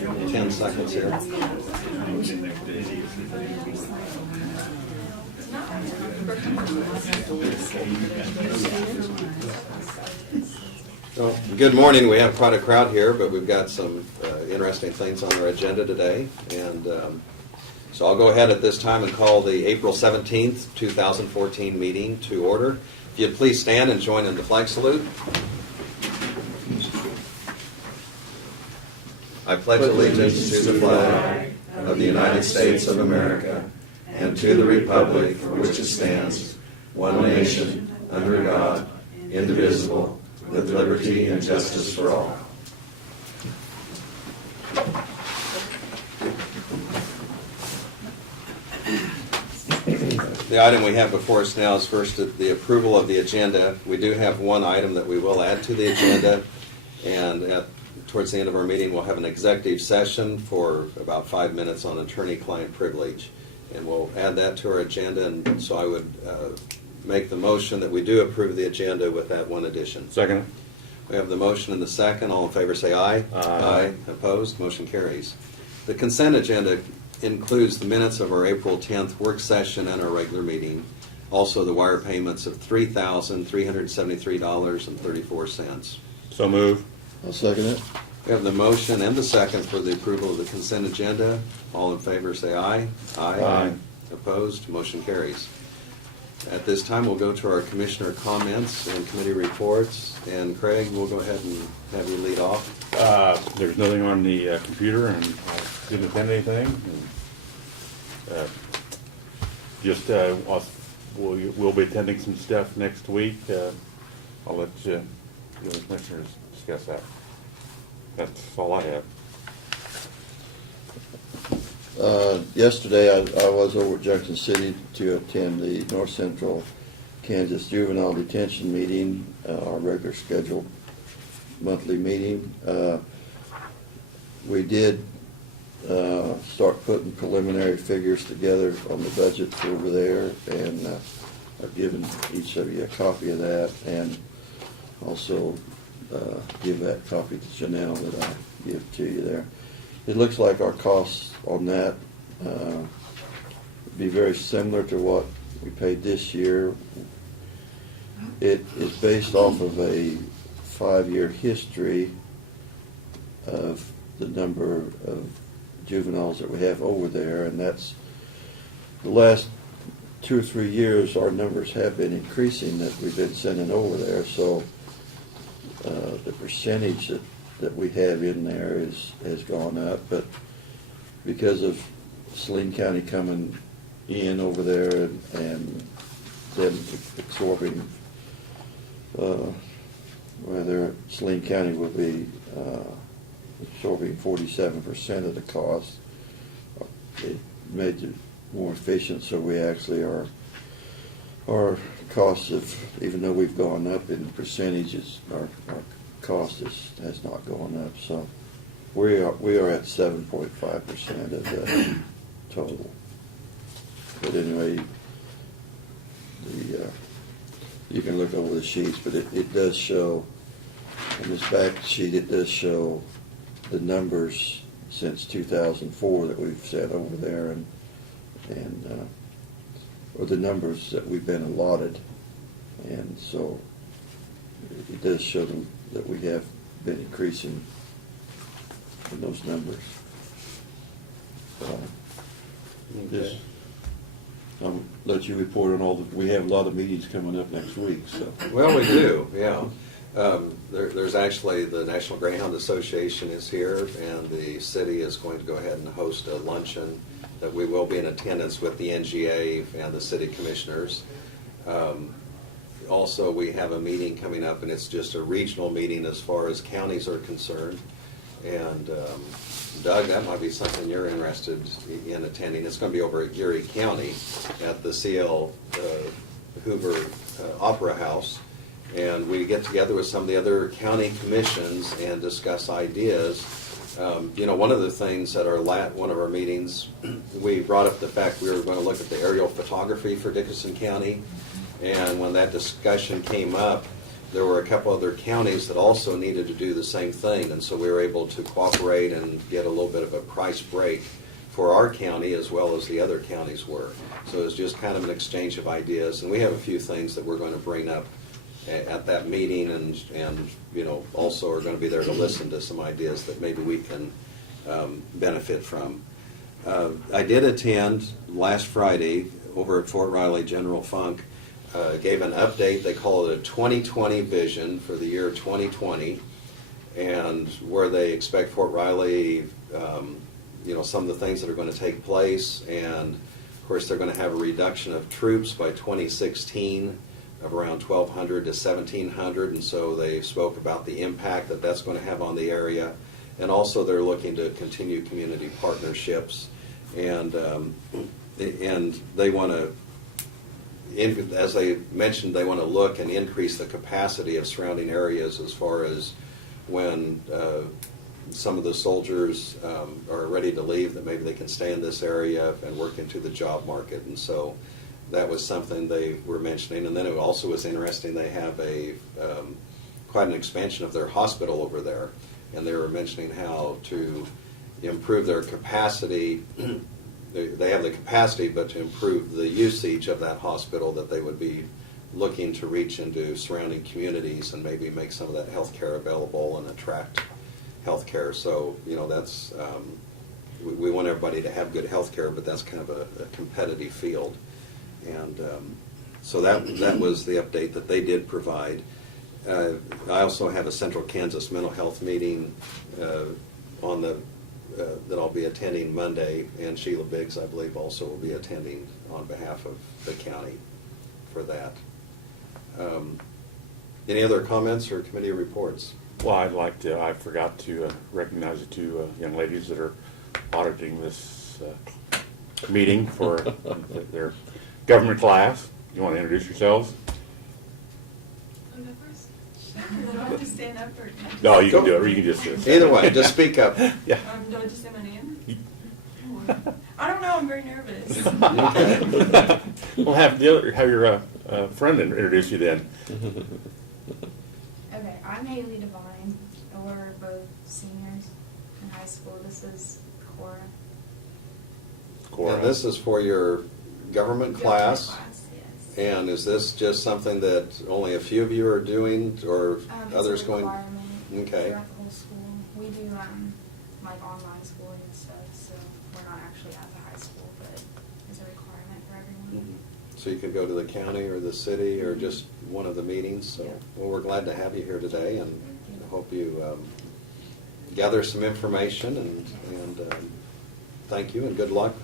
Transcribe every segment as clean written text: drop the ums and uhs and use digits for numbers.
10 seconds here. So, good morning. We have quite a crowd here, but we've got some interesting things on our agenda today. And so I'll go ahead at this time and call the April 17th, 2014 meeting to order. If you'd please stand and join in the flag salute. I pledge allegiance to the flag of the United States of America and to the republic for which it stands, one nation, under God, indivisible, with liberty and justice for all. The item we have before us now is first the approval of the agenda. We do have one item that we will add to the agenda, and towards the end of our meeting we'll have an executive session for about 5 minutes on attorney-client privilege, and we'll add that to our agenda. And so I would make the motion that we do approve the agenda with that one addition. Second. We have the motion and the second. All in favor say aye. Aye. Opposed? Motion carries. The consent agenda includes the minutes of our April 10th work session and our regular meeting. Also the wire payments of $3,373.34. So move. I'll second it. We have the motion and the second for the approval of the consent agenda. All in favor say aye. Aye. Opposed? Motion carries. At this time, we'll go to our commissioner comments and committee reports. And Craig, we'll go ahead and have you lead off. There's nothing on the computer, and I didn't attend anything. And, we'll be attending some stuff next week. I'll let the commissioners discuss that. That's all I have. Yesterday, I was over at Junction City to attend the North Central Kansas Juvenile Detention meeting, our regular scheduled monthly meeting. We did start putting preliminary figures together on the budgets over there, and I've given each of you a copy of that, and also give that copy to Janelle that I give to you there. It looks like our costs on that be very similar to what we paid this year. It is based off of a 5-year history of the number of juveniles that we have over there, and that's the last 2 or 3 years our numbers have been increasing that we've been sending over there. So the percentage that we have in there has gone up, but because of Saline County coming in over there and then absorbing, whether Saline County will be absorbing 47% of the cost, it made it more efficient. So we actually our costs of, even though we've gone up in percentages, our cost has not gone up. So we are at 7.5% of the total. But anyway, you can look over the sheets, but it does show on this back sheet. It does show the numbers since 2004 that we've set over there, and or the numbers that we've been allotted, and so it does show them that we have been increasing in those numbers. Just let you report on all the. We have a lot of meetings coming up next week. So Well, we do, yeah. There's actually the National Greyhound Association is here, and the city is going to go ahead and host a luncheon that we will be in attendance with the NGA and the city commissioners. Also, we have a meeting coming up, and it's just a regional meeting as far as counties are concerned. And Doug, that might be something you're interested in attending. It's going to be over at Geary County at the CL Hoover Opera House. And we get together with some of the other county commissions and discuss ideas. One of the things at one of our meetings, we brought up the fact we were going to look at the aerial photography for Dickinson County. And when that discussion came up, there were a couple other counties that also needed to do the same thing, and so we were able to cooperate and get a little bit of a price break for our county as well as the other counties were. So it was just kind of an exchange of ideas, and we have a few things that we're going to bring up at that meeting, and also are going to be there to listen to some ideas that maybe we can benefit from. I did attend last Friday over at Fort Riley. General Funk gave an update. They call it a 2020 vision for the year 2020, and where they expect Fort Riley, some of the things that are going to take place, and of course they're going to have a reduction of troops by 2016 of around 1,200 to 1,700, and so they spoke about the impact that that's going to have on the area. And also they're looking to continue community partnerships, and they want to, as they mentioned, they want to look and increase the capacity of surrounding areas as far as when some of the soldiers are ready to leave, that maybe they can stay in this area and work into the job market. And so that was something they were mentioning. And then it also was interesting, they have quite an expansion of their hospital over there. And they were mentioning how to improve their capacity. They have the capacity, but to improve the usage of that hospital, that they would be looking to reach into surrounding communities and maybe make some of that health care available and attract health care. So, that's, we want everybody to have good health care, but that's kind of a competitive field. And so that was the update that they did provide. I also have a Central Kansas Mental Health meeting that I'll be attending Monday, and Sheila Biggs, I believe, also will be attending on behalf of the county for that. Any other comments or committee reports? Well, I forgot to recognize the two young ladies that are auditing this meeting for their government class. You want to introduce yourselves? I'll go first. Do I have to stand up or? No, you can do it, or you can just. Either way, just speak up. Yeah. Do I just say my name? I don't know, I'm very nervous. Okay. We'll have your friend introduce you then. Okay, I'm Haley Devine. We're both seniors in high school. This is Cora. Cora. And this is for your government class? Yes. And is this just something that only a few of you are doing, or others It's a going? requirement Okay. throughout the whole school. We do like online schooling and stuff, so we're not actually at the high school, but it's a requirement for everyone. So you could go to the county or the city or just one of the meetings. So, Yeah. well, we're glad to have you here today, and I hope you gather some information, and thank you, and good luck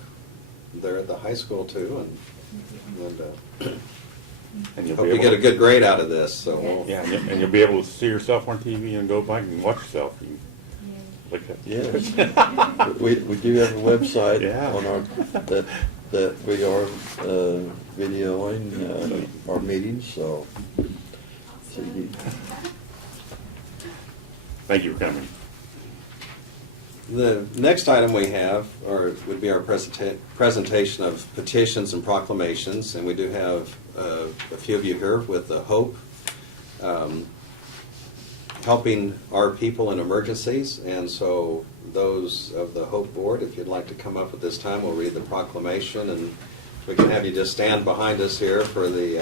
there at the high school too, and And you'll hope be you able get a to- good grade out of this. So, we'll- Yeah, and you'll be able to see yourself on TV and go back and watch yourself. You Yeah. look at. Yes. We do have a website Yeah. on our, that we are videoing our meetings, so you, Thank you for coming. the next item we have would be our presentation of petitions and proclamations, and we do have a few of you here with the HOPE, helping our people in emergencies. And so those of the HOPE board, if you'd like to come up at this time, we'll read the proclamation, and we can have you just stand behind us here for the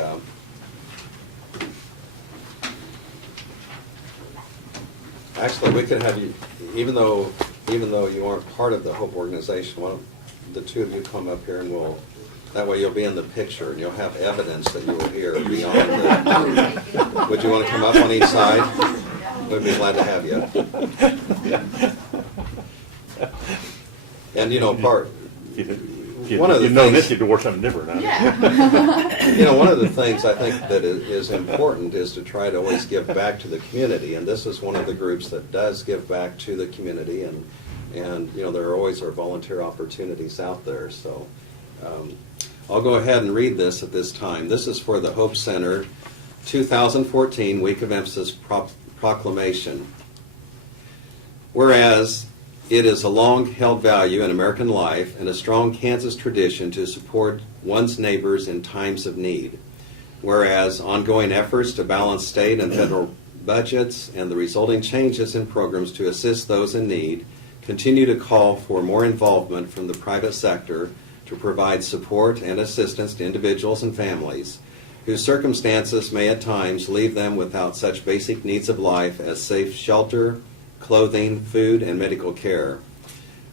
actually, we could have you, even though you aren't part of the HOPE organization, why don't the two of you come up here, and that way you'll be in the picture and you'll have evidence that you were here beyond the. Would you want to come up on each side? We'd be glad to have you. And part. One of the you know things- this, you'd wore something different, huh? Yeah. One of the things I think that is important is to try to always give back to the community, and this is one of the groups that does give back to the community, and there always are volunteer opportunities out there. So I'll go ahead and read this at this time. This is for the Hope Center 2014 Week of Emphasis Proclamation. Whereas it is a long-held value in American life and a strong Kansas tradition to support one's neighbors in times of need. Whereas ongoing efforts to balance state and federal budgets and the resulting changes in programs to assist those in need continue to call for more involvement from the private sector to provide support and assistance to individuals and families whose circumstances may at times leave them without such basic needs of life as safe shelter, clothing, food, and medical care.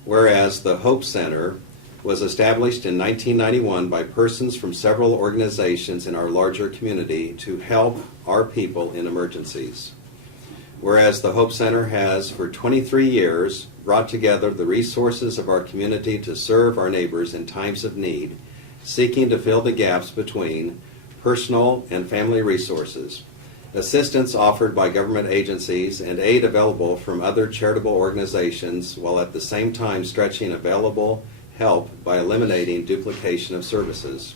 Whereas the Hope Center was established in 1991 by persons from several organizations in our larger community to help our people in emergencies. Whereas the Hope Center has, for 23 years, brought together the resources of our community to serve our neighbors in times of need, seeking to fill the gaps between personal and family resources, assistance offered by government agencies, and aid available from other charitable organizations, while at the same time stretching available help by eliminating duplication of services.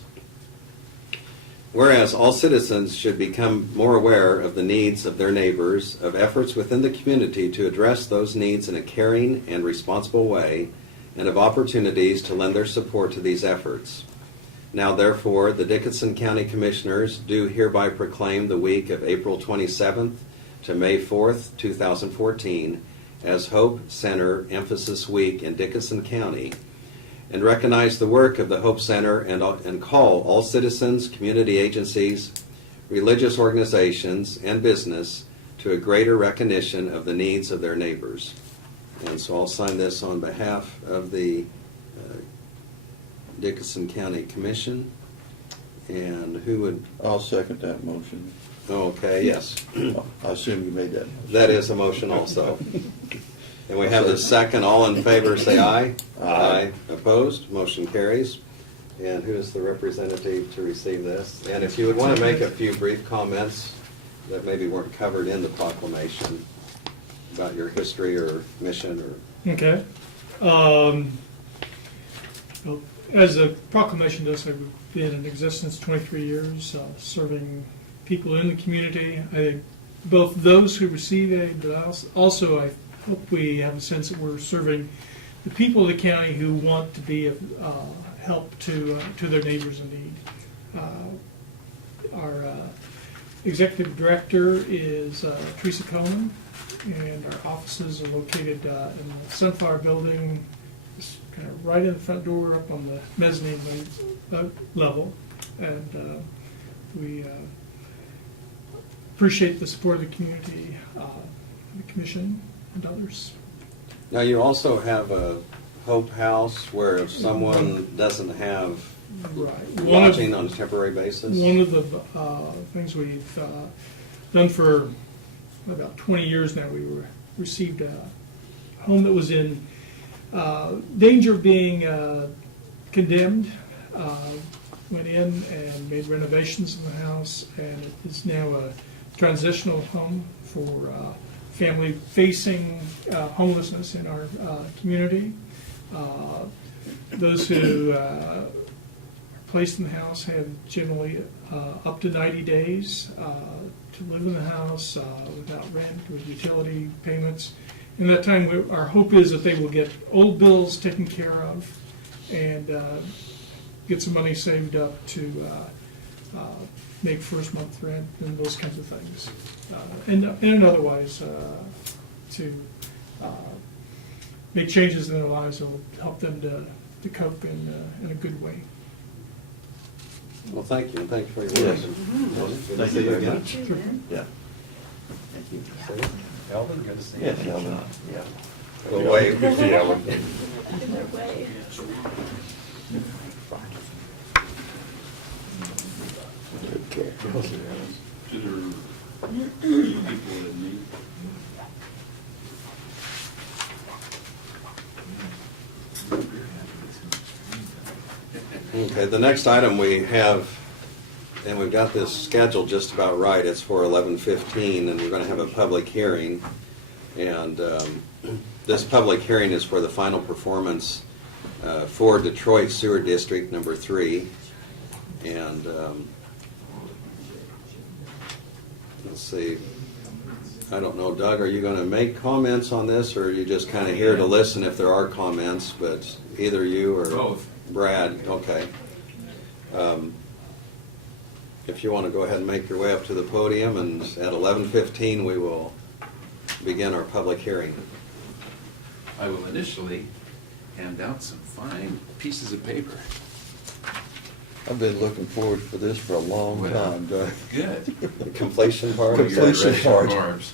Whereas all citizens should become more aware of the needs of their neighbors, of efforts within the community to address those needs in a caring and responsible way, and of opportunities to lend their support to these efforts. Now therefore, the Dickinson County Commissioners do hereby proclaim the week of April 27th to May 4th, 2014 as Hope Center Emphasis Week in Dickinson County, and recognize the work of the Hope Center and call all citizens, community agencies, religious organizations, and business to a greater recognition of the needs of their neighbors. And so I'll sign this on behalf of the Dickinson County Commission. And who would, I'll second that motion. okay, yes. I assume you made that motion. That is a motion also. And we have the second. All in favor, say aye. Aye. Opposed? Motion carries. And who is the representative to receive this? And if you would want to make a few brief comments that maybe weren't covered in the proclamation about your history or mission or... Okay. Well, as the proclamation does say, we've been in existence 23 years, serving people in the community. I think both those who receive aid, but also I hope we have a sense that we're serving the people of the county who want to be of help to their neighbors in need. Our executive director is Teresa Coleman, and our offices are located in the Sunflower Building, just kind of right in the front door up on the mezzanine level. And we appreciate the support of the community, the commission, and others. Now, you also have a Hope House where if someone doesn't have Right. lodging on a temporary basis? One of the things we've done for about 20 years now, we received a home that was in danger of being condemned. Went in and made renovations in the house, and it is now a transitional home for family facing homelessness in our community. Those who are placed in the house have generally up to 90 days to live in the house without rent or utility payments. In that time, our hope is that they will get old bills taken care of and get some money saved up to make first month rent and those kinds of things. And otherwise to make changes in their lives that will help them to cope in a good way. Well, thank you, and thank you for your Yes. work. Good to Thank see you you very again. much. Yeah. Thank you. Elvin, good to see you. Yes, Alvin. Yeah. We'll wave. Good to see you, Ellen. In their way. Okay. To their people in need. Okay, the next item we have, and we've got this scheduled just about right, it's for 11:15, and we're going to have a public hearing. And this public hearing is for the final performance for Detroit Sewer District Number 3. And let's see, I don't know, Doug, are you going to make comments on this, or are you just kind of here to listen if there are comments? But either you or Both. Brad, okay. if you want to go ahead and make your way up to the podium, and at 11:15, we will begin our public hearing. I will initially hand out some fine pieces of paper. I've been looking forward for this for a long Well, time, Doug. Good. The completion part? Completion part. Forms.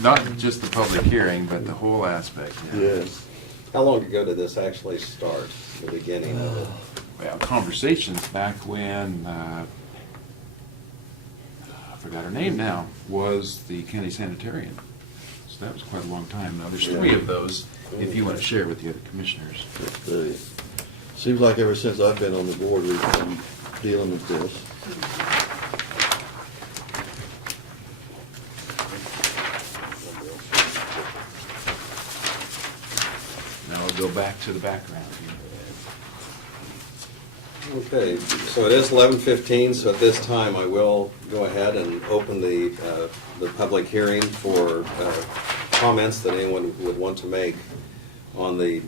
Not just the public hearing, but the whole aspect. yeah. Yes. How long ago did this actually start, the beginning of it? Well, conversations back when, I forgot her name now, was the county sanitarian. So that was quite a long time. Now, there's 3 of those, if you want to share with the other commissioners. Seems like ever since I've been on the board, we've been dealing with this. Now I'll go back to the background. Okay, so it is 11:15, so at this time, I will go ahead and open the public hearing for comments that anyone would want to make on the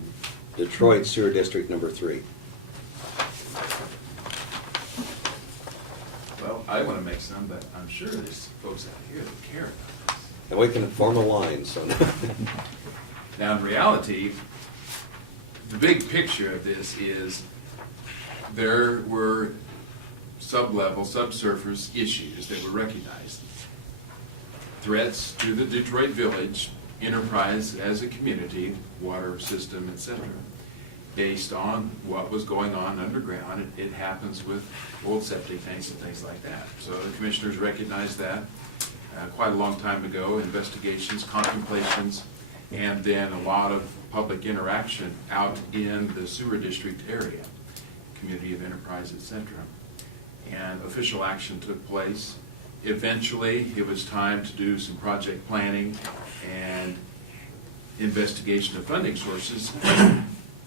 Detroit Sewer District Number 3. Well, I want to make some, but I'm sure there's folks out here that care about this. And we can form a line, so. Now, in reality, the big picture of this is there were sub-level, subsurface issues that were recognized. Threats to the Detroit Village enterprise as a community, water system, etc., based on what was going on underground. It happens with old septic tanks and things like that. So the commissioners recognized that quite a long time ago, investigations, contemplations, and then a lot of public interaction out in the sewer district area, community of enterprise, etc. And official action took place. Eventually, it was time to do some project planning and investigation of funding sources.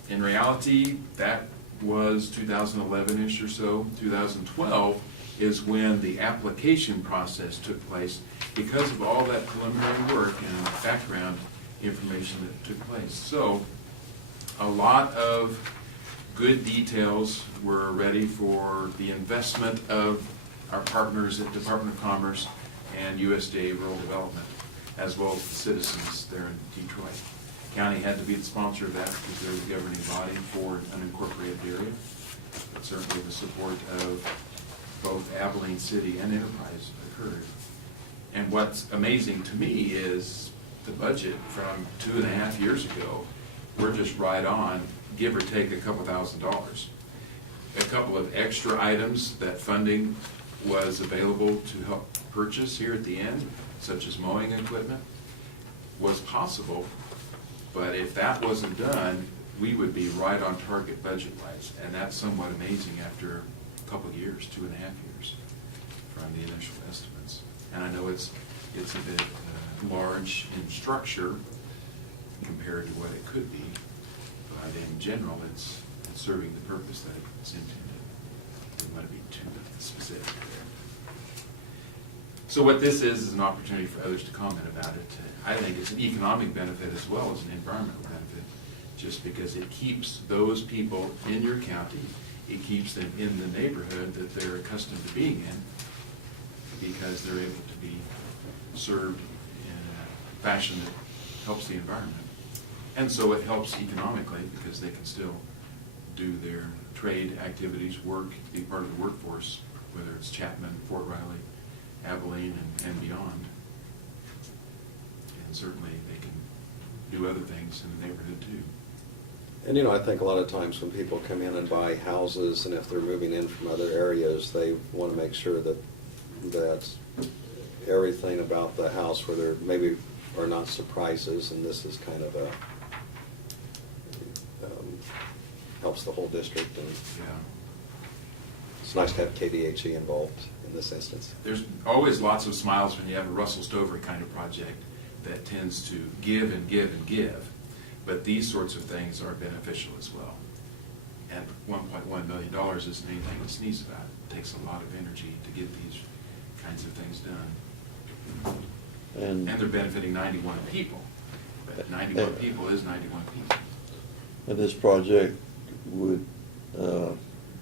In reality, that was 2011-ish or so. 2012 is when the application process took place because of all that preliminary work and background information that took place. So a lot of good details were ready for the investment of our partners at Department of Commerce and USDA Rural Development, as well as the citizens there in Detroit. County had to be the sponsor of that because they're the governing body for an unincorporated area. But certainly the support of both Abilene City and Enterprise occurred. And what's amazing to me is the budget from 2.5 years ago, we're just right on, give or take a couple $1,000s. A couple of extra items that funding was available to help purchase here at the end, such as mowing equipment, was possible. But if that wasn't done, we would be right on target budget-wise. And that's somewhat amazing after a couple of years, 2.5 years from the initial estimates. And I know it's a bit large in structure compared to what it could be, but in general, it's serving the purpose that it's intended. I don't want to be too specific there. So what this is an opportunity for others to comment about it. I think it's an economic benefit as well as an environmental benefit, just because it keeps those people in your county, it keeps them in the neighborhood that they're accustomed to being in, because they're able to be served in a fashion that helps the environment. And so it helps economically because they can still do their trade activities, work, be part of the workforce, whether it's Chapman, Fort Riley, Abilene, and beyond. And certainly they can do other things in the neighborhood too. And you know, I think a lot of times when people come in and buy houses, and if they're moving in from other areas, they want to make sure that everything about the house where there maybe are not surprises, and this is kind of a, helps the whole district, and Yeah. it's nice to have KDHE involved in this instance. There's always lots of smiles when you have a Russell Stover kind of project that tends to give and give and give. But these sorts of things are beneficial as well. And $1.1 million isn't anything to sneeze about. It takes a lot of energy to get these kinds of things done. And they're benefiting 91 people. But 91 people is 91 people. And this project would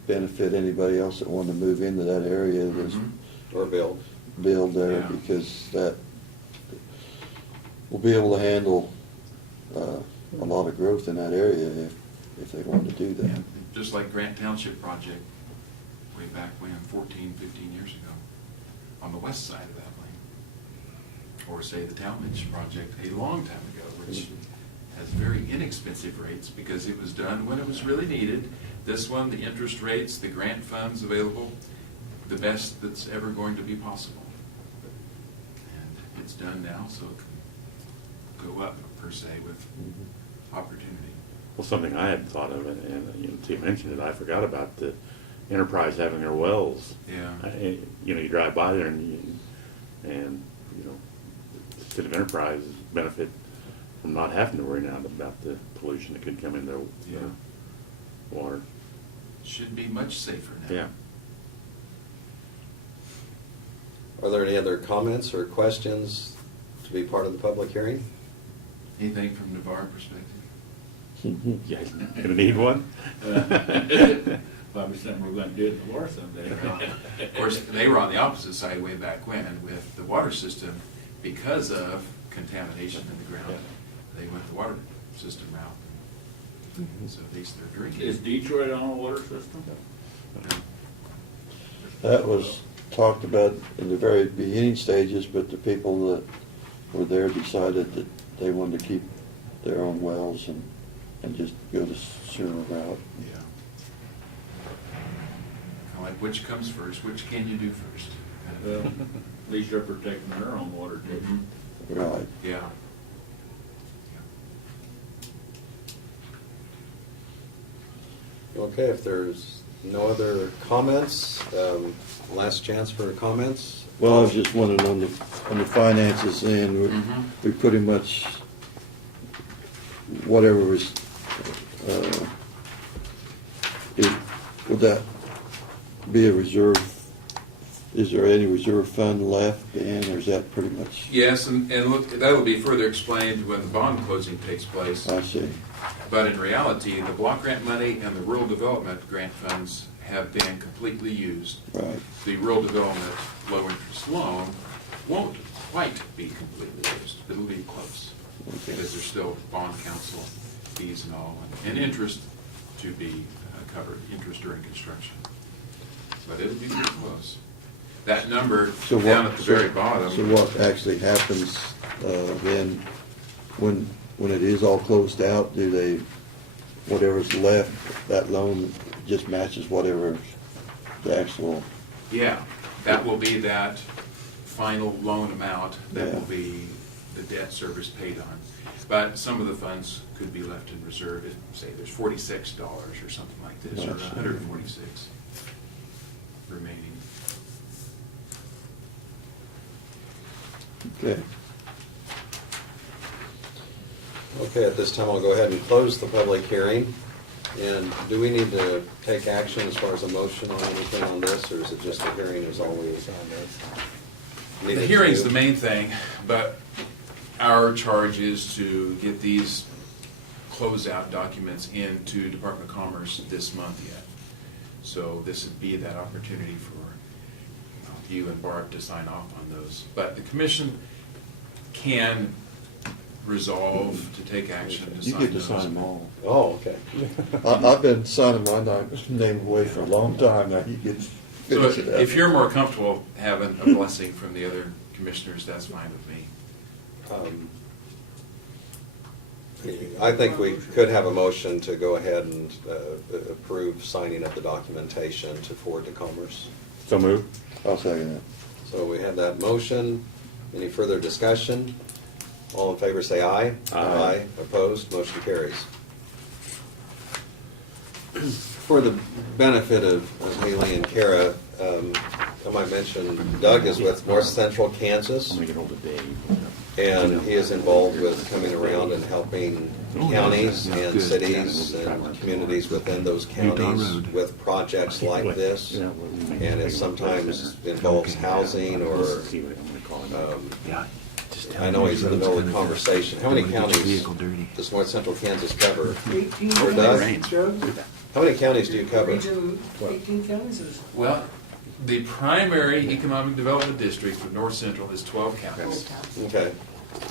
benefit anybody else that wanted to move into that area, was Mhm. Or build. build there, Yeah. because that will be able to handle a lot of growth in that area if they want to do that. Just like Grant Township project, way back when, 14, 15 years ago, on the west side of that lane. Or say the Talmadge project a long time ago, which has very inexpensive rates because it was done when it was really needed. This one, the interest rates, the grant funds available, the best that's ever going to be possible. And it's done now, so it can go up, per se, with opportunity. Well, something I hadn't thought of, and you know, Tim mentioned it, I forgot about the Enterprise having their wells. Yeah. You know, you drive by there and you know, the city of Enterprise benefit from not having to worry now about the pollution that could come in their Yeah. water. Should be much safer now. Yeah. Are there any other comments or questions to be part of the public hearing? Anything from Navarre perspective? Yeah, gonna need one? Probably something we're gonna do at the war someday. Of course, they were on the opposite side way back when with the water system because of contamination in the ground. They went the water system route. So at least they're drinking. Is Detroit on a water system? That was talked about in the very beginning stages, but the people that were there decided that they wanted to keep their own wells and just go the sewer route. Yeah. Kind of like which comes first, which can you do first? Well, at least they're protecting their own water too. Mhm. Right. Yeah. Okay, if there's no other comments, last chance for comments. Well, I was just wondering on the finances end, Mhm. we pretty much, whatever was, would that be a reserve? Is there any reserve fund left, Dan, or is that pretty much? Yes, and look, that will be further explained when the bond closing takes place. I see. But in reality, the block grant money and the rural development grant funds have been completely used. Right. The rural development low-interest loan won't quite be completely used, but it'll be close. Because there's still bond council fees and all, and interest to be covered, interest during construction. But it'll be pretty close. That number So down what- at the very so- bottom. So what actually happens then, when it is all closed out, do they, whatever's left, that loan just matches whatever the actual, Yeah, that will be that final loan amount that will Yeah. be the debt service paid on. But some of the funds could be left in reserve, if, say, there's $46 or something like this, or Gotcha. 146 remaining. okay. Okay, at this time, I'll go ahead and close the public hearing. And do we need to take action as far as a motion on anything on this, or is it just the hearing is all we need The to hearing's do? the main thing, but our charge is to get these closeout documents into Department of Commerce this month yet. So this would be that opportunity for you and Barb to sign off on those. But the commission can resolve to take action to You sign get to those. sign them all. Oh, okay. I've been signing my name away for a long time now. You get to So finish it up. if you're more comfortable having a blessing from the other commissioners, that's fine with me. I think we could have a motion to go ahead and approve signing of the documentation to forward to Commerce. So moved? I'll second that. So we have that motion. Any further discussion? All in favor say aye. Aye. Opposed? Motion carries. For the benefit of Haley and Kara, I might mention Doug is with North Central Kansas, I'm gonna get hold of Dave. and he is involved with coming around and helping counties and cities and communities within those counties with projects like this. And it sometimes involves housing or, I know he's in the middle of the conversation. How many counties does North Central Kansas cover? For Doug? How many counties do you cover? Region, 18 counties is. Well, the primary economic development district of North Central is 12 counties. Okay.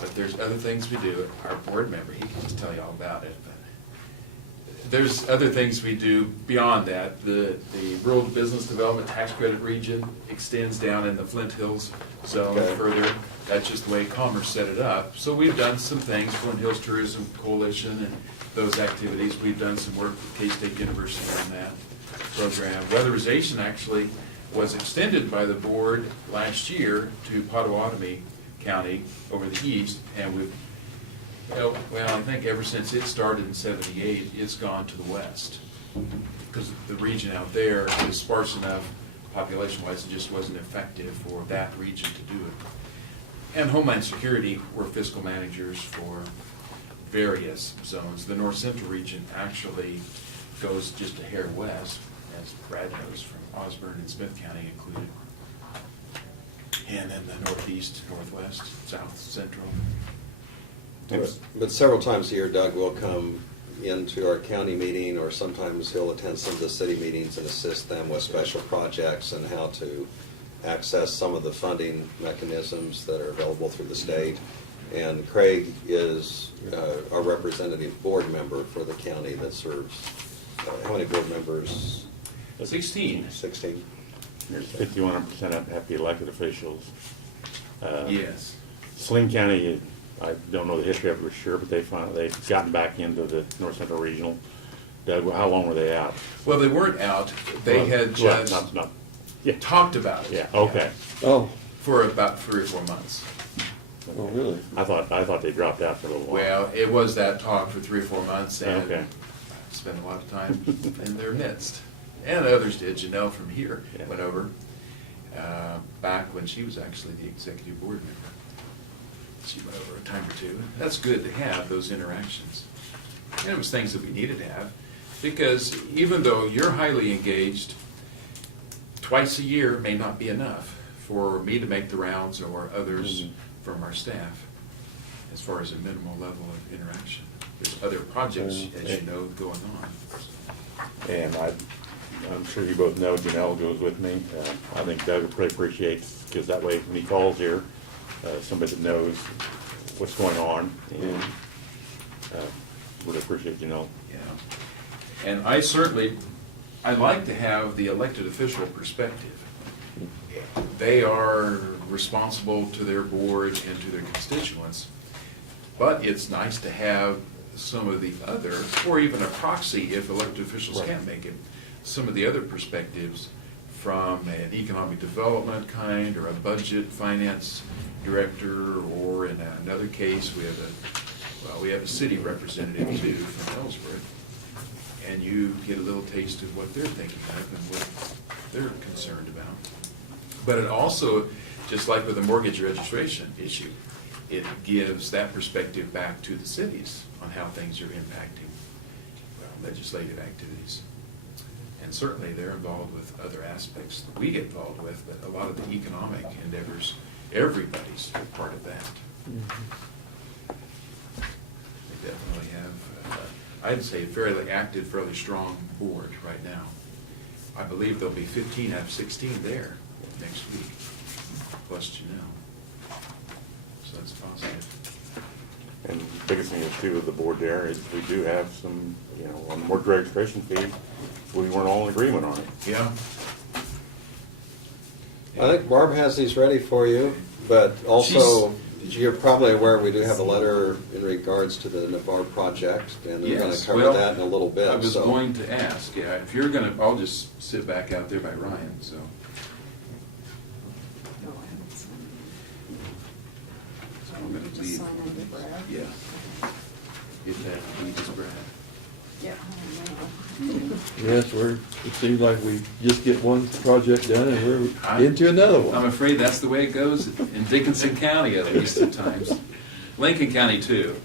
But there's other things we do. Our board member, he can just tell you all about it. But there's other things we do beyond that. The rural business development tax credit region extends down in the Flint Hills zone Okay. further. That's just the way Commerce set it up. So we've done some things, Flint Hills Tourism Coalition and those activities. We've done some work with K-State University on that program. Weatherization actually was extended by the board last year to Potawatomi County over the east, and we've, well, I think ever since it started in '78, it's gone to the west. Because the region out there is sparse enough population-wise, it just wasn't effective for that region to do it. And Homeland Security were fiscal managers for various zones. The North Central region actually goes just a hair west, as Brad knows, from Osborne and Smith County included. And then the northeast, northwest, south central. But several times a year, Doug will come into our county meeting, or sometimes he'll attend some of the city meetings and assist them with special projects and how to access some of the funding mechanisms that are available through the state. And Craig is our representative board member for the county that serves, how many board members? 16. 16. There's 51% have to be elected officials. Yes. Saline County, I don't know the history of it for sure, but they've gotten back into the North Central Regional. Doug, how long were they out? Well, they weren't out. They had Well, just yeah, talked about it. yeah, okay. Oh, For about 3 or 4 months. oh, really? I thought they dropped out for a little while. Well, it was that talk for 3 or 4 months, and Okay. I spent a lot of time in their midst. And others did. Janelle from here Yeah. went over back when she was actually the executive board member. She went over a time or two. That's good to have those interactions. And it was things that we needed to have, because even though you're highly engaged, twice a year may not be enough for me to make the rounds or others Mhm. from our staff, as far as a minimal level of interaction. There's other projects, as you know, going on. And I'm sure you both know Janelle goes with me. I think Doug really appreciates, because that way when he calls here, somebody that knows what's going on, and would appreciate Janelle. Yeah. And I'd like to have the elected official perspective. They are responsible to their board and to their constituents, but it's nice to have some of the other, or even a proxy if elected officials Right. can't make it, some of the other perspectives from an economic development kind, or a budget finance director, or in another case, we have a city representative too from Ellsworth. And you get a little taste of what they're thinking of and what they're concerned about. But it also, just like with the mortgage registration issue, it gives that perspective back to the cities on how things are impacting legislative activities. And certainly they're involved with other aspects that we get involved with, but a lot of the economic endeavors, everybody's part of that. They definitely have, I'd say, fairly active, fairly strong board right now. I believe there'll be 15 out of 16 there next week, plus Janelle. So that's positive. And the biggest thing is too with the board there is we do have some, on the mortgage registration fee, we weren't all in agreement on it. Yeah. I think Barb has these ready for you, but also, you're probably aware we do have a letter in regards to the Navarre project, and we're going Yes, to cover well, that in a little bit. I was so- going to ask, yeah, if you're gonna, I'll just sit back out there by Ryan, so. No, I haven't signed So I'm gonna it. leave. Just sign under Brad. Yeah. Get that, we just Brad. Yeah, I know. Yes, it seems like we just get one project done and we're I'm- into another I'm one. afraid that's the way it goes in Dickinson County at least at times. Lincoln County too.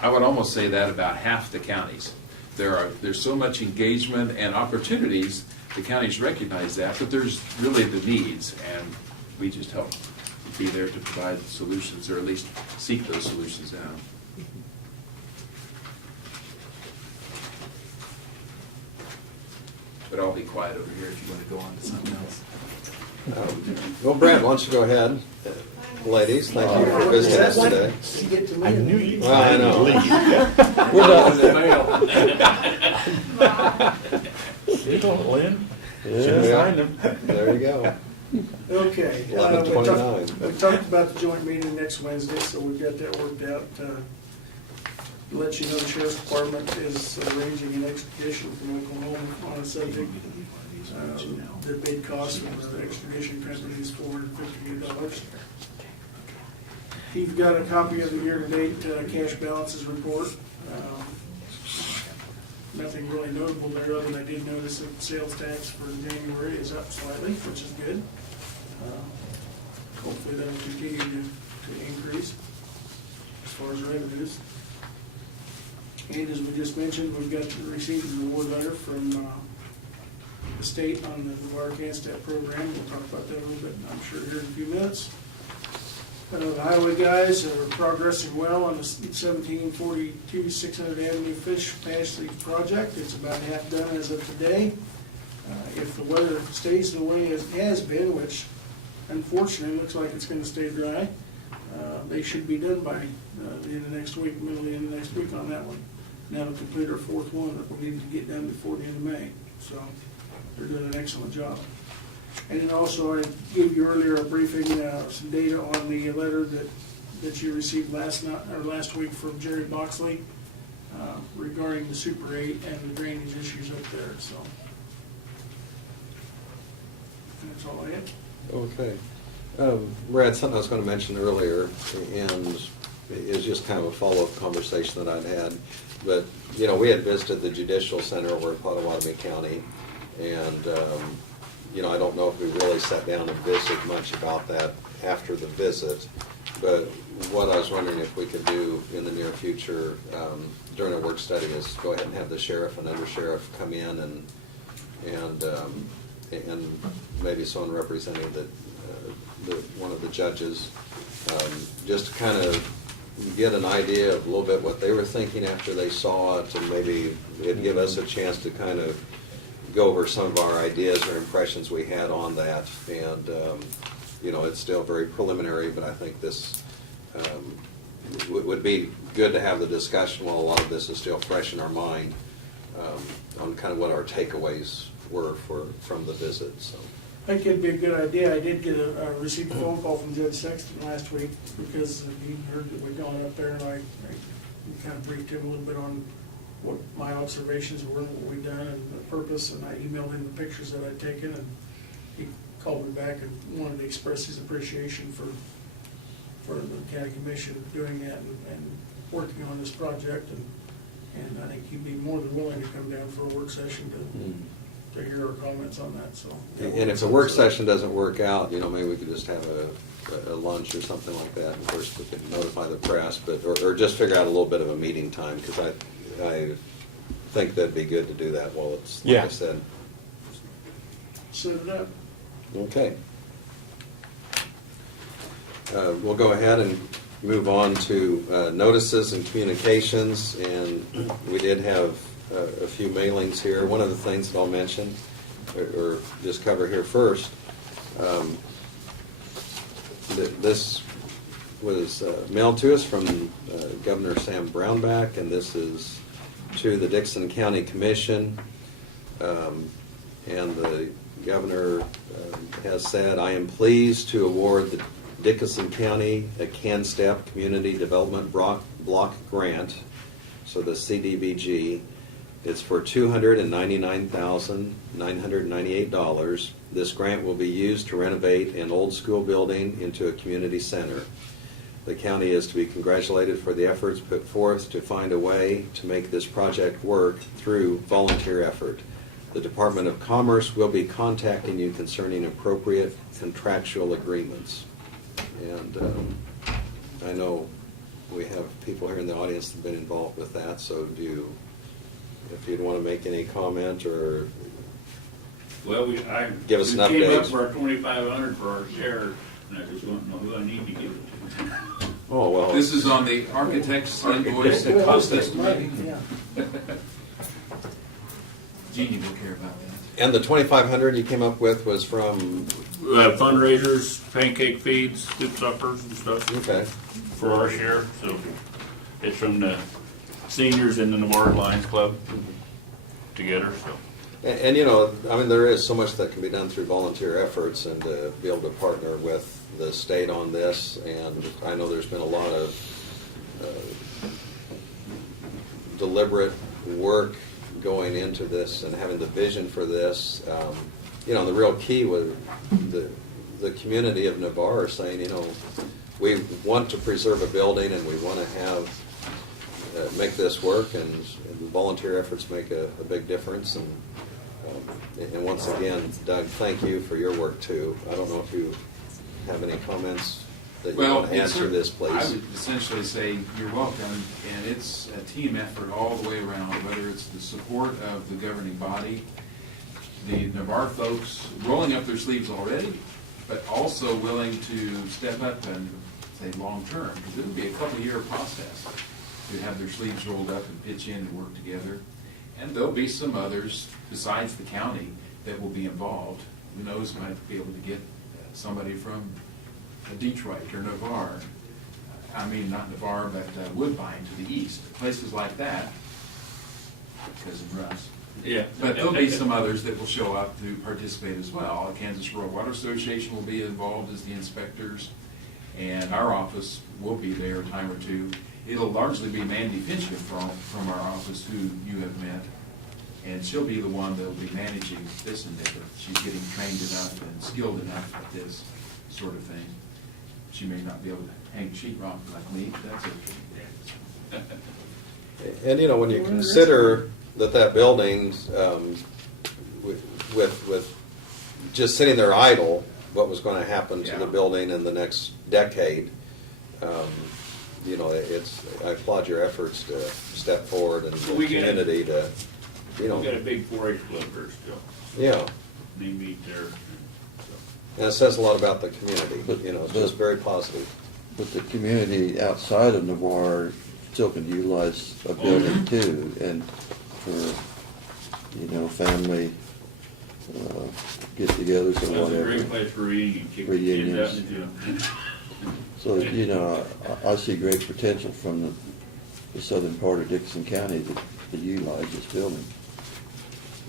I would almost say that about half the counties. There's so much engagement and opportunities, the counties recognize that, but there's really the needs, and we just help be there to provide solutions, or at least seek those solutions out. but I'll be quiet over here if you want to go on to something else. Well, Brad, why don't you go ahead? Ladies, thank you for visiting us today. You get to I meet knew him. you. Well, I know. You told Lynn? Yeah. Signed them. There you go. Okay. 11:29. We talked about the joint meeting next Wednesday, so we've got that worked out. To let you know, the sheriff's department is arranging an expedition from Oklahoma on a subject. The bid cost for the expedition company is $458. You've got a copy of the year-to-date cash balances report. Nothing really notable there, other than I did notice that the sales tax for January is up slightly, which is good. Hopefully that'll continue to increase as far as revenues. And as we just mentioned, we've got received an award letter from the state on the Navarre CanStat program. We'll talk about that a little bit, I'm sure, here in a few minutes. The highway guys are progressing well on the 1742 600 Avenue Fish Passage project. It's about half done as of today. If the weather stays the way it has been, which unfortunately looks like it's going to stay dry, they should be done by the end of next week, middle of the end of next week on that one. And that'll complete our fourth one that we need to get done before the end of May. So they're doing an excellent job. And then also, I gave you earlier a briefing, some data on the letter that you received last week from Jerry Boxley regarding the Super 8 and the drainage issues up there, so. That's all I have. Okay. Brad, something I was going to mention earlier, and it's just kind of a follow-up conversation that I'd had. But, you know, we had visited the Judicial Center over in Pottawatomie County, and I don't know if we really sat down and visited much about that after the visit, but what I was wondering if we could do in the near future during a work study is go ahead and have the sheriff and undersheriff come in and maybe someone representing one of the judges, just to kind of get an idea of a little bit what they were thinking after they saw it, and maybe it'd give us a chance to kind of go over some of our ideas or impressions we had on that. And, it's still very preliminary, but I think this would be good to have the discussion while a lot of this is still fresh in our mind on kind of what our takeaways were from the visit. So. I think it'd be a good idea. I did get received a phone call from Judge Sexton last week because he heard that we'd gone up there, and I kind of briefed him a little bit on what my observations were, what we'd done, and the purpose, and I emailed him the pictures that I'd taken, and he called me back and wanted to express his appreciation for the county commission doing that and working on this project, and I think he'd be more than willing to come down for a work session to hear our comments on that. So. And if the work session doesn't work out, maybe we could just have a lunch or something like that. Of course, we could notify the press, or just figure out a little bit of a meeting time, because I think that'd be good to do that while it's, like I said. Set it up. Okay. We'll go ahead and move on to notices and communications, and we did have a few mailings here. One of the things that I'll mention, or just cover here first, this was mailed to us from Governor Sam Brownback, and this is to the Dickson County Commission, and the governor has said, "I am pleased to award the Dickinson County a CanStep Community Development Block Grant," so the CDBG. It's for $299,998. This grant will be used to renovate an old school building into a community center. The county is to be congratulated for the efforts put forth to find a way to make this project work through volunteer effort. The Department of Commerce will be contacting you concerning appropriate contractual agreements. And I know we have people here in the audience that have been involved with that, so if you'd want to make any comment or Well, Give us an we came up update. for our 2,500 for our share, and I just want to know who I need to give it to. Oh, well. This is on the architect's invoice and cost estimating. Yeah. Jeannie will care about that. And the 2,500 you came up with was from, Fundraisers, pancake feeds, soup suppers and stuff okay, for our share, so it's from the seniors in the Navarre Lions Club together, so. and you know, I mean, there is so much that can be done through volunteer efforts and to be able to partner with the state on this, and I know there's been a lot of deliberate work going into this and having the vision for this. You know, the real key was the community of Navarre saying, you know, we want to preserve a building and we want to have make this work, and volunteer efforts make a big difference. And once again, Doug, thank you for your work too. I don't know if you have any comments that you want to answer this, please. I would essentially say you're welcome, and it's a team effort all the way around, whether it's the support of the governing body, the Navarre folks rolling up their sleeves already, but also willing to step up and say long-term, because it'll be a couple-year process to have their sleeves rolled up and pitch in and work together. And there'll be some others besides the county that will be involved. Who knows, might be able to get somebody from Detroit or Navarre, I mean, not Navarre, but Woodbine to the east, places like that, because of Russ. Yeah. But there'll be some others that will show up to participate as well. The Kansas Rural Water Association will be involved as the inspectors, and our office will be there a time or two. It'll largely be Mandy Fincham from our office, who you have met, and she'll be the one that'll be managing this endeavor. She's getting trained enough and skilled enough at this sort of thing. She may not be able to hang sheetrock like me, but that's okay. And you know, when you consider that building, with just sitting there idle, what was going to happen to the building in the next decade, you know, I applaud your efforts to step forward and the We get it. community to, you know. We got a big 4-H club there still. Yeah, They meet there. and it says a lot about the community, But- you know, it's just very positive. But the community outside of Navarre still can utilize a building too, and for, you know, family get-togethers or That's a great whatever. place for reunion, kick the kids out in the gym. So, you know, I see great potential from the southern part of Dickinson County to utilize this building.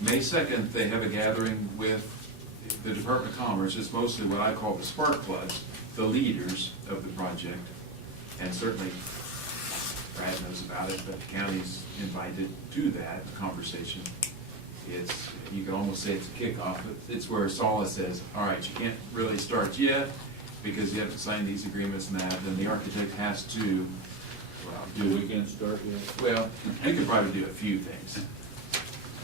May 2nd, they have a gathering with the Department of Commerce. It's mostly what I call the spark plugs, the leaders of the project. And certainly Brad knows about it, but the county's invited to that conversation. You can almost say it's a kickoff. It's where Sala says, all right, you can't really start yet because you have to sign these agreements and that. Then the architect has to, Do we can start yet? well, you could probably do a few things.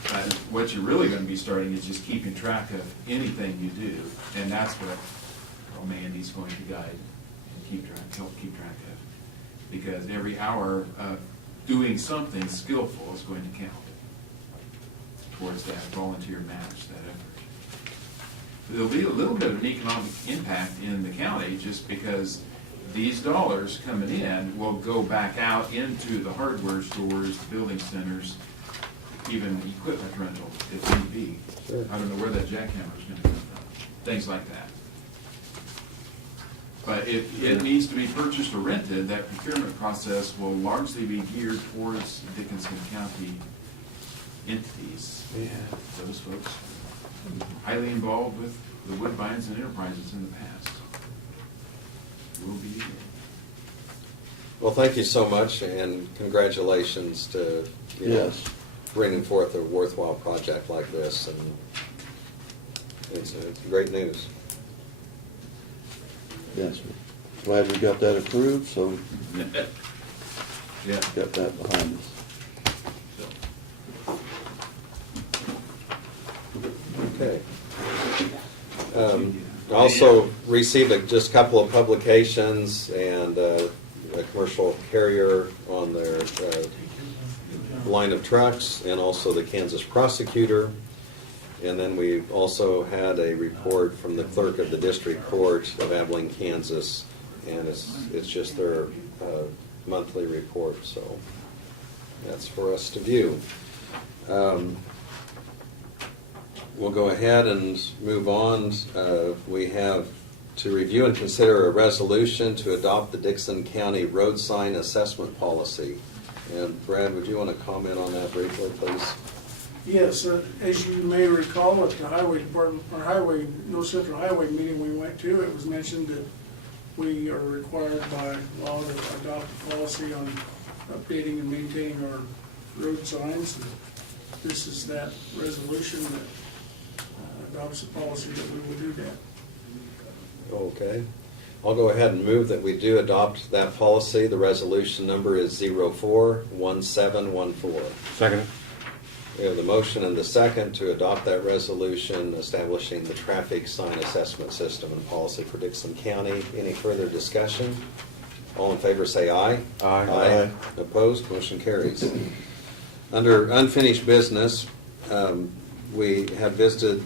But what you're really gonna be starting is just keeping track of anything you do, and that's what Mandy's going to guide and help keep track of. Because every hour of doing something skillful is going to count towards that volunteer match, that effort. There'll be a little bit of an economic impact in the county, just because these dollars coming in will go back out into the hardware stores, building centers, even equipment rental if need be. Sure. I don't know where that jackhammer's gonna come from, things like that. But if it needs to be purchased or rented, that procurement process will largely be geared towards Dickinson County entities. Those folks highly involved with the Woodbines and Enterprises in the past. Will be again. Well, thank you so much, and congratulations to, you know, Yes. bringing forth a worthwhile project like this, and it's great news. Yes, we're glad we got that approved, so Yeah. got that behind us. Okay. I also received just a couple of publications and a commercial carrier on their line of trucks, and also the Kansas Prosecutor. And then we also had a report from the clerk of the district court of Abilene, Kansas, and it's just their monthly report, so that's for us to view. we'll go ahead and move on. We have to review and consider a resolution to adopt the Dixon County Road Sign Assessment Policy. And Brad, would you want to comment on that briefly, please? Yes, as you may recall, at the Highway Department, or North Central Highway meeting we went to, it was mentioned that we are required by law to adopt a policy on updating and maintaining our road signs. And this is that resolution that adopts a policy that we will do that. Okay. I'll go ahead and move that we do adopt that policy. The resolution number is 041714. Second. We have the motion and the second to adopt that resolution establishing the traffic sign assessment system and policy for Dixon County. Any further discussion? All in favor say aye. Aye. Aye. Opposed? Motion carries. Under unfinished business, we have visited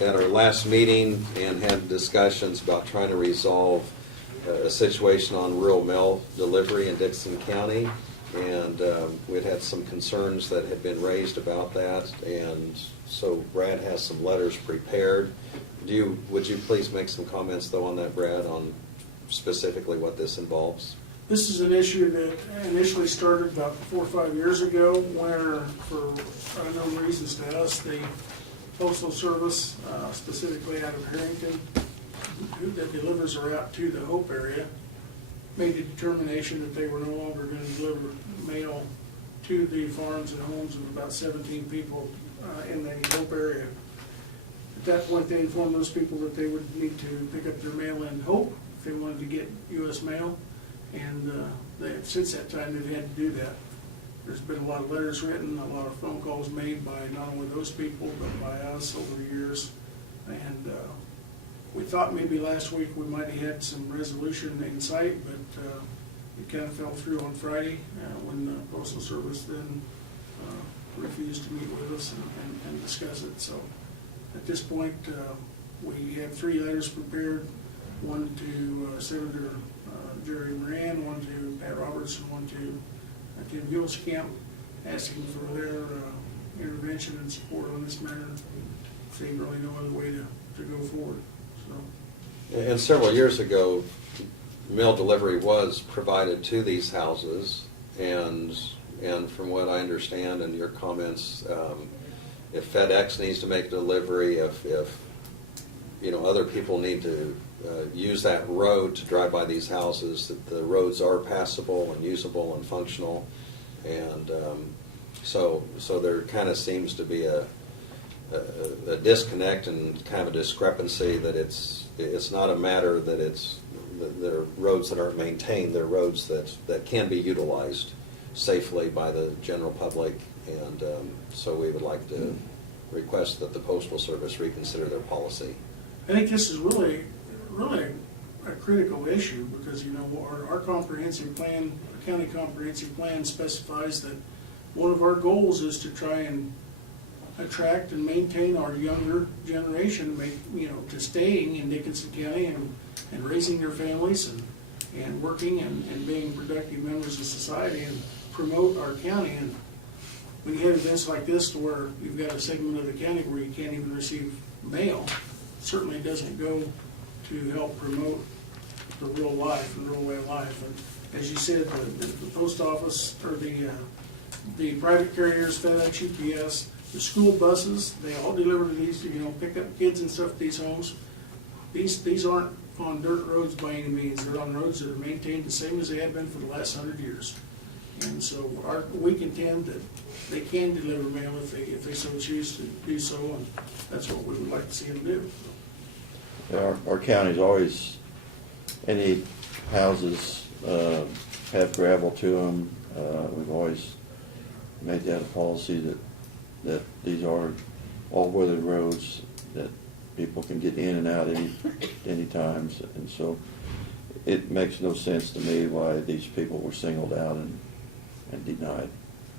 at our last meeting and had discussions about trying to resolve a situation on rural mail delivery in Dixon County. And we'd had some concerns that had been raised about that. And so Brad has some letters prepared. Would you please make some comments though on that, Brad, on specifically what this involves? This is an issue that initially started about 4 or 5 years ago, where for unknown reasons to us, the Postal Service, specifically out of Harrington, that delivers her out to the Hope area, made the determination that they were no longer going to deliver mail to the farms and homes of about 17 people in the Hope area. At that point, they informed those people that they would need to pick up their mail in Hope if they wanted to get U.S. mail. And since that time, they've had to do that. There's been a lot of letters written, a lot of phone calls made by not only those people, but by us over the years. And we thought maybe last week we might have had some resolution in sight, but it kind of fell through on Friday when the Postal Service then refused to meet with us and discuss it. So at this point, we have 3 letters prepared, one to Senator Jerry Moran, one to Pat Roberts, and one to Tim Hillskamp, asking for their intervention and support on this matter. Seeing really no other way to go forward. So. And several years ago, mail delivery was provided to these houses, and from what I understand in your comments, if FedEx needs to make a delivery, if other people need to use that road to drive by these houses, that the roads are passable and usable and functional, and so there kind of seems to be a disconnect and kind of a discrepancy that it's not a matter that they're roads that aren't maintained, they're roads that can be utilized safely by the general public, and so we would like to request that the Postal Service reconsider their policy. I think this is really a critical issue because, our comprehensive plan, our county comprehensive plan specifies that one of our goals is to try and attract and maintain our younger generation, to staying in Dickinson County and raising their families and working and being productive members of society and promote our county. And when you have events like this to where you've got a segment of the county where you can't even receive mail, it certainly doesn't go to help promote the real life and real way of life. And as you said, the post office or the private carriers, FedEx, UPS, the school buses, they all deliver to these, pick up kids and stuff at these homes. These aren't on dirt roads by any means. They're on roads that are maintained the same as they have been for the last 100 years. And so we contend that they can deliver mail if they so choose to do so, and that's what we would like to see them do. Our county's always, any houses have gravel to them. We've always made that a policy that these are all weathered roads that people can get in and out any times. And so it makes no sense to me why these people were singled out and denied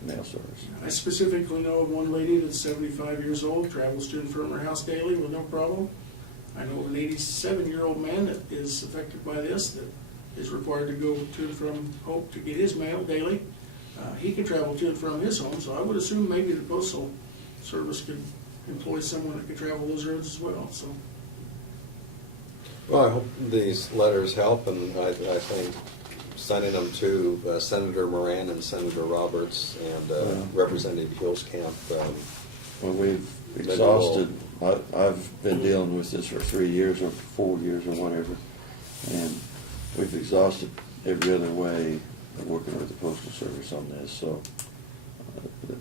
mail service. I specifically know of one lady that's 75 years old, travels to and from her house daily with no problem. I know of an 87-year-old man that is affected by this, that is required to go to and from Hope to get his mail daily. He can travel to and from his home, so I would assume maybe the Postal Service could employ someone that could travel those roads as well, so. Well, I hope these letters help, and I think sending them to Senator Moran and Senator Roberts and Yeah. Representative Huelskamp, Well, we've Maybe exhausted, I've been dealing with this for 3 years or 4 years or whatever, and we've exhausted every other way of working with the Postal Service on this, so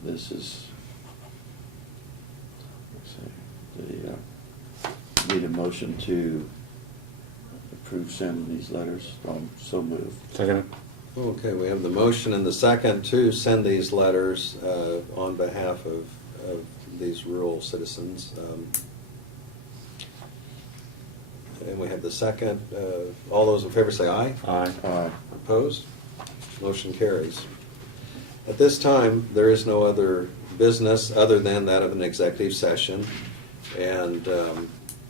this is, need a motion to approve sending these letters. So moved. Second? okay, we have the motion and the second to send these letters on behalf of these rural citizens. And we have the second. All those in favor say aye. Aye. Aye. Opposed? Motion carries. At this time, there is no other business other than that of an executive session. And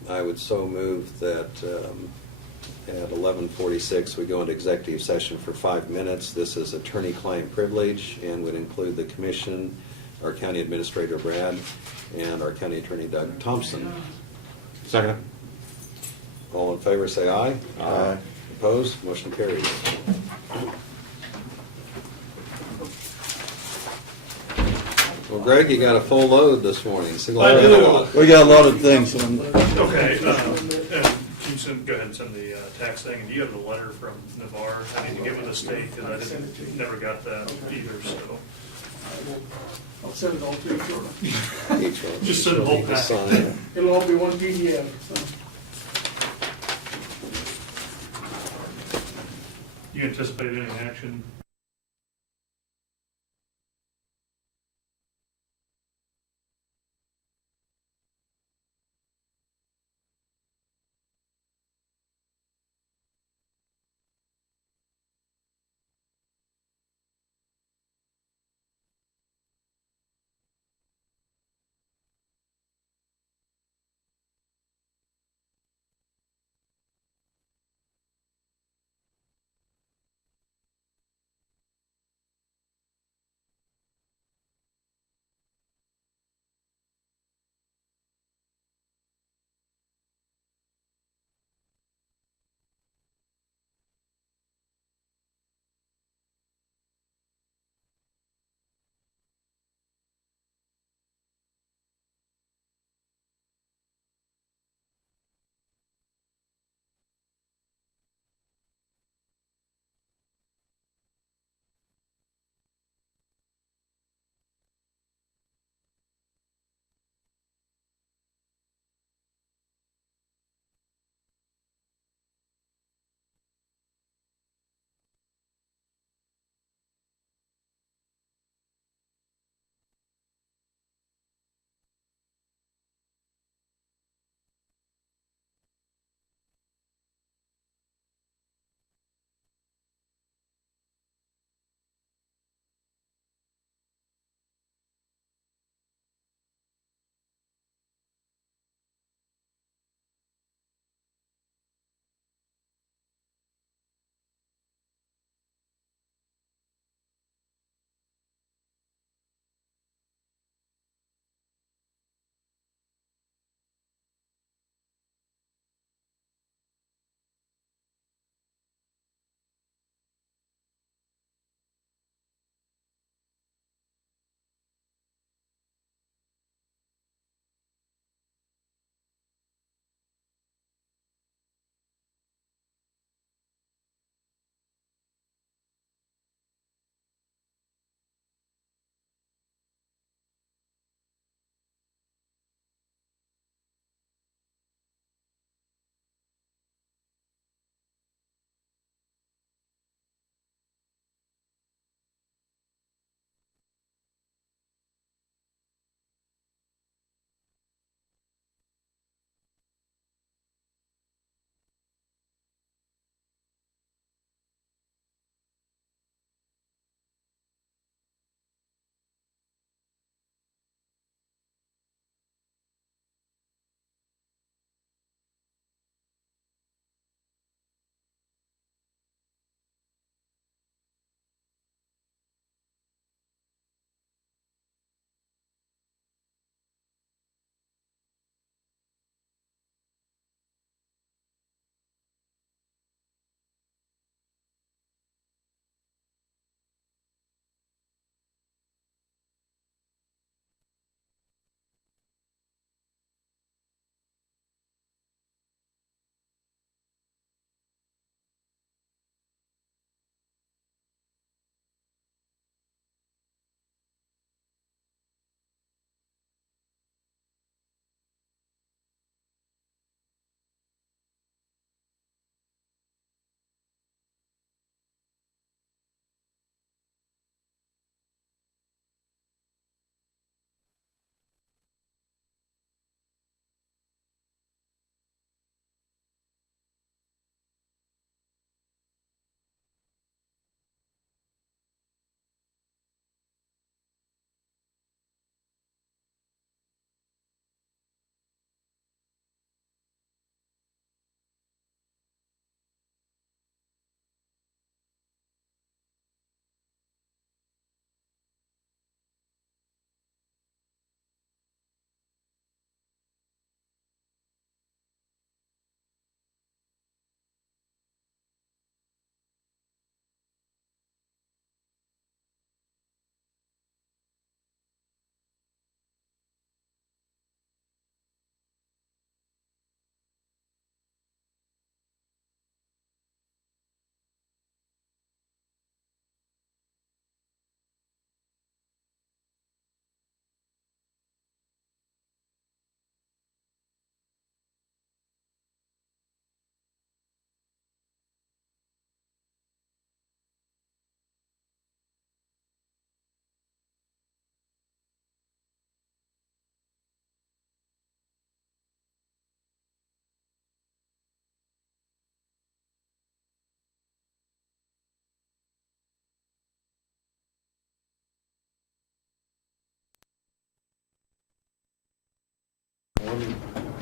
I would so move that at 11:46, we go into executive session for 5 minutes. This is attorney-client privilege and would include the commission, our county administrator, Brad, and our county attorney, Doug Thompson. Second? All in favor, say aye. Aye. Opposed? Motion carries. Well, Greg, you got a full load this morning. Seemed like I you had a do. lot. We got a lot of things on. Okay, can you go ahead and send the tax thing, and do you have the letter from Navarre? I need to get with the state, because I never got that either, so. I'll send it all to you shortly. Each one. Just send the whole Just packet. sign it. It'll all be one PDF, so. You anticipate any action?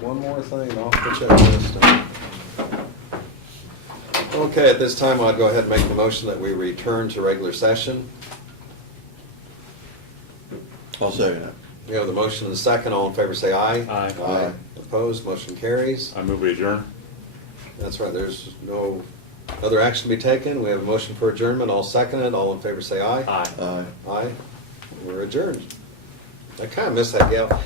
One more thing off the checklist. Okay, at this time, I'd go ahead and make the motion that we return to regular session. I'll second that. We have the motion and the second. All in favor, say aye. Aye. Aye. Opposed, motion carries. I move we adjourn. That's right, there's no other action to be taken. We have a motion for adjournment. I'll second it. All in favor, say aye. Aye. Aye. Aye. We're adjourned. I kind of miss that gal.